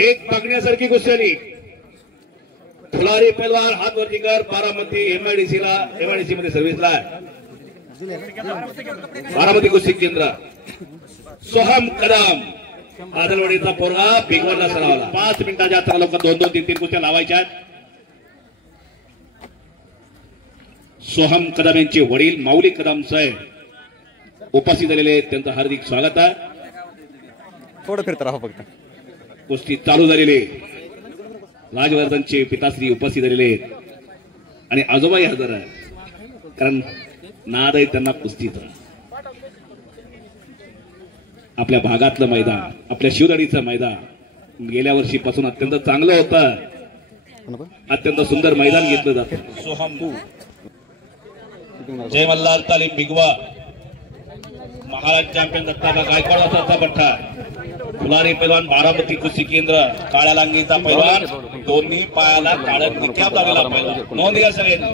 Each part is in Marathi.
एक बघण्यासारखी कुस्ती झाली. फुलारी पैलवान हात वरती कर. बारामती एमआयडीसी मध्ये सर्व्हिसला आहे. बारामती कुस्ती केंद्र. सोहम कदम आदलवाडीचा पोरगा बिगवडला सरावला. 5 मिनिटाच्या आत लोक 2-2, 3-3 कुस्त्या लावायच्या. सोहम कदम यांचे वडील माऊली कदम साहेब उपस्थित झालेले, त्यांचं हार्दिक स्वागत आहे. थोडं फिरत राहा फक्त. कुस्ती चालू झालेली. राजवर्धनचे पिताश्री उपस्थित झालेले आणि आजोबाई हजर आहे, कारण नाद आहे त्यांना कुस्तीचा. आपल्या भागातलं मैदान, आपल्या शिवदडीचं मैदान गेल्या वर्षीपासून अत्यंत चांगलं होतं. अत्यंत सुंदर मैदान घेतलं जातं. सोहम जय मल्हार तालीम बिगवा महाराज चॅम्पियन दत्ताबा गायकवाड असा पठ्ठा. फुलारी पैलवान बारामती कुस्ती केंद्र. काळ्या लांगीचा पैलवान, दोन्ही पायाला काळ्या निकॅप लागलेला पैलवान. नोंद घ्या सगळ्यांनी.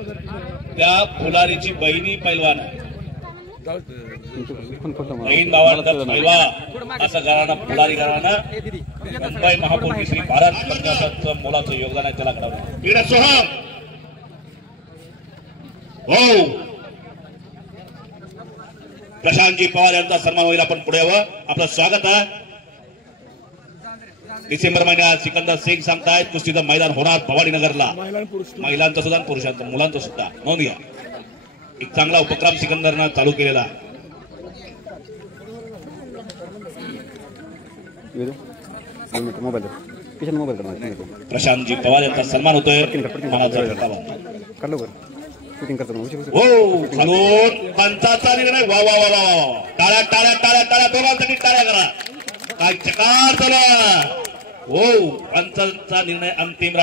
त्या फुलारीची बहिणी पैलवान आहे. बहीण भावांचा पैलवान असं घराणं फुलारी घराणं मुंबई महापौर केसरी भारत पंचायतचं मोलाचं योगदान आहे. त्याला करावं. इकडे सोहम हो प्रशांतजी पवार यांचा सन्मान होईल. आपण पुढे यावं. आपलं स्वागत आहे. डिसेंबर महिन्यात सिकंदर शेख सांगतायत कुस्तीचं मैदान होणार भवानीनगरला. महिलांचं सुद्धा, पुरुषांचं, मुलांचं सुद्धा. नोंद घ्या. एक चांगला उपक्रम सिकंदरनं चालू केलेला. प्रशांतजी पवार यांचा सन्मान होतोय. हो खालून पंचाचा निर्णय. वा वा वा वा वा. टाळ्या टाळ्या टाळ्या टाळ्या दोघांसाठी टाळ्या करा. काय चकार झाला. हो पंचाचा निर्णय अंतिम.